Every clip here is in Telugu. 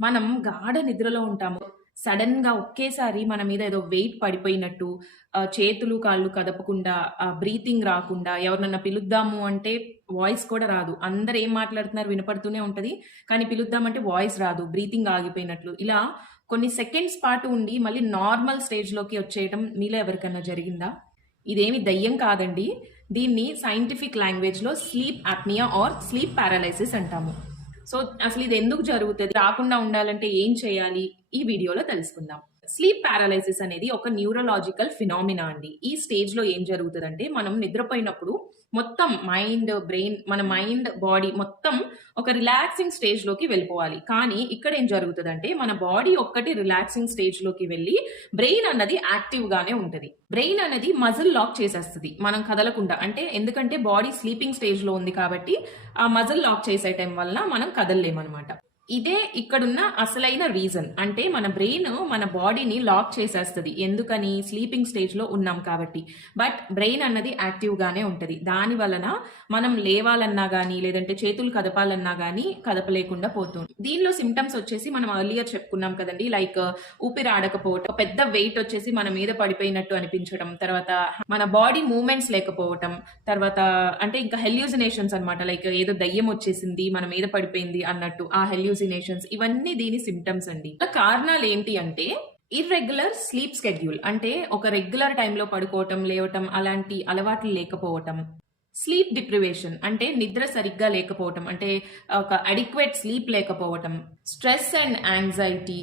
మనం గాఢ నిద్రలో ఉంటాము. సడెన్‌గా ఒకేసారి మన మీద ఏదో వెయిట్ పడిపోయినట్టు చేతులు, కాళ్ళు కదపకుండా బ్రీతింగ్ రాకుండా ఎవరినన్నా పిలుద్దాము అంటే వాయిస్ కూడా రాదు. అందరూ ఏం మాట్లాడుతున్నారు వినపడుతూనే ఉంటది. కానీ పిలుద్దామంటే వాయిస్ రాదు. బ్రీతింగ్ ఆగిపోయినట్లు. ఇలా కొన్ని సెకండ్స్ పాటు ఉండి మళ్ళీ నార్మల్ స్టేజ్‌లోకి వచ్చేయటం మీలో ఎవరికన్నా జరిగిందా? ఇదేమి దయ్యం కాదండి. దీన్ని సైంటిఫిక్ లాంగ్వేజ్‌లో sleep apnea are sleep paralysis అంటాము. సో అసలు ఇది ఎందుకు జరుగుతది? రాకుండా ఉండాలంటే ఏం చేయాలి? ఈ వీడియోలో తెలుసుకుందాం. స్లీప్ పారాలైసిస్ అనేది ఒక న్యూరలాజికల్ ఫినామినా అండి. ఈ స్టేజ్‌లో ఏం జరుగుతదంటే మనం నిద్రపోయినప్పుడు మొత్తం మైండ్, బ్రెయిన్ మన మైండ్, బాడీ మొత్తం ఒక రిలాక్సింగ్ స్టేజ్‌లోకి వెళ్ళిపోవాలి. కానీ ఇక్కడ ఏం జరుగుతదంటే మన బాడీ ఒక్కటి రిలాక్సింగ్ స్టేజ్‌లోకి వెళ్ళి బ్రెయిన్ అన్నది యాక్టివ్‌గానే ఉంటది. బ్రెయిన్ అనేది మజిల్ లాక్ చేసేస్తది. మనం కదలకుండా. అంటే ఎందుకంటే బాడీ స్లీపింగ్ స్టేజ్‌లో ఉంది కాబట్టి ఆ మజిల్ లాక్ చేసే టైం వలన మనం కదలలేమనమాట. ఇదే ఇక్కడున్న అసలైన రీజన్. అంటే మన బ్రెయిన్ మన బాడీని లాక్ చేసేస్తది. ఎందుకని? స్లీపింగ్ స్టేజ్‌లో ఉన్నాం కాబట్టి. బట్ బ్రెయిన్ అన్నది యాక్టివ్‌గానే ఉంటది. దాని వలన మనం లేవాలన్నా గానీ, లేదంటే చేతులు కదపాలన్నా గానీ కదపలేకుండా పోతుంది. దీనిలో సింప్టమ్స్ వచ్చేసి మనం ఎర్లియర్ చెప్పుకున్నాం కదండీ! లైక్ ఊపిరి ఆడకపోవటం, పెద్ద వెయిట్ వచ్చేసి మన మీద పడిపోయినట్టు అనిపించడం, తర్వాత మన బాడీ మూవ్‌మెంట్స్ లేకపోవటం, తర్వాత అంటే ఇంకా హెల్యూసినేషన్స్ అన్నమాట. లైక్ ఏదో దయ్యం వచ్చేసింది, మన మీద పడిపోయింది అన్నట్టు. ఆ హెల్యూసినేషన్స్ ఇవన్నీ దీని సింప్టమ్స్ అండి. కారణాలు ఏంటి అంటే ఇర్రెగ్యులర్ స్లీప్ షెడ్యూల్. అంటే ఒక రెగ్యులర్ టైంలో పడుకోవటం, లేవటం అలాంటి అలవాట్లు లేకపోవటం. స్లీప్ డిప్రివేషన్ అంటే నిద్ర సరిగ్గా లేకపోవటం, అంటే ఒక అడిక్వేట్ స్లీప్ లేకపోవటం. Stress and anxiety.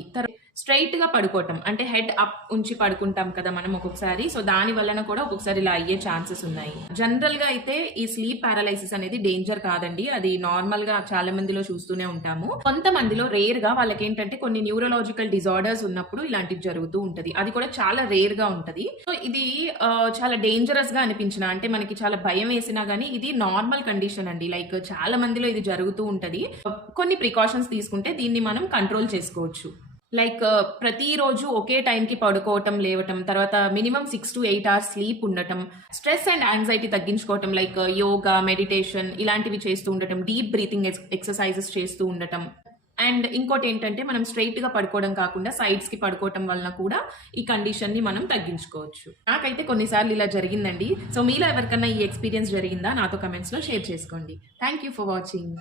స్ట్రైట్ గా పడుకోవటం అంటే హెడ్ అప్ ఉంచి పడుకుంటాం కదా మనం ఒక్కొక్కసారి. సో దాని వలన కూడా ఒక్కొక్కసారి ఇలా అయ్యే ఛాన్సెస్ ఉన్నాయి. జనరల్ గా అయితే ఈ స్లీప్ పారాలైసిస్ అనేది డేంజర్ కాదండి. అది నార్మల్ గా చాలా మందిలో చూస్తూనే ఉంటాము. కొంతమందిలో రేర్ గా వాళ్ళకి ఏంటంటే కొన్ని న్యూరలాజికల్ డిజార్డర్స్ ఉన్నప్పుడు ఇలాంటివి జరుగుతూ ఉంటది. అది కూడా చాలా రేర్ గా ఉంటది. సో ఇది చాలా డేంజరస్ గా అనిపించిన, అంటే మనకి చాలా భయం వేసినా గానీ ఇది నార్మల్ కండిషన్ అండి. లైక్ చాలా మందిలో ఇది జరుగుతూ ఉంటది. కొన్ని ప్రికాషన్స్ తీసుకుంటే దీన్ని మనం కంట్రోల్ చేసుకోవచ్చు. లైక్ ప్రతిరోజు ఒకే టైంకి పడుకోవటం, లేవటం, తర్వాత మినిమం 6 to 8 hours స్లీప్ ఉండటం, స్ట్రెస్ అండ్ యాంగ్జైటీ తగ్గించుకోవటం, లైక్ యోగా, మెడిటేషన్ ఇలాంటివి చేస్తూ ఉండటం, డీప్ బ్రీతింగ్ ఎక్సర్సైజెస్ చేస్తూ ఉండటం. అండ్ ఇంకోటి ఏంటంటే మనం స్ట్రైట్ గా పడుకోవడం కాకుండా సైడ్స్ కి పడుకోవటం వలన కూడా ఈ కండిషన్ ని మనం తగ్గించుకోవచ్చు. నాకైతే కొన్నిసార్లు ఇలా జరిగిందండి. సో మీలో ఎవరికన్నా ఈ ఎక్స్పీరియన్స్ జరిగిందా? నాతో కమెంట్స్ లో షేర్ చేసుకోండి. Thank you for watching.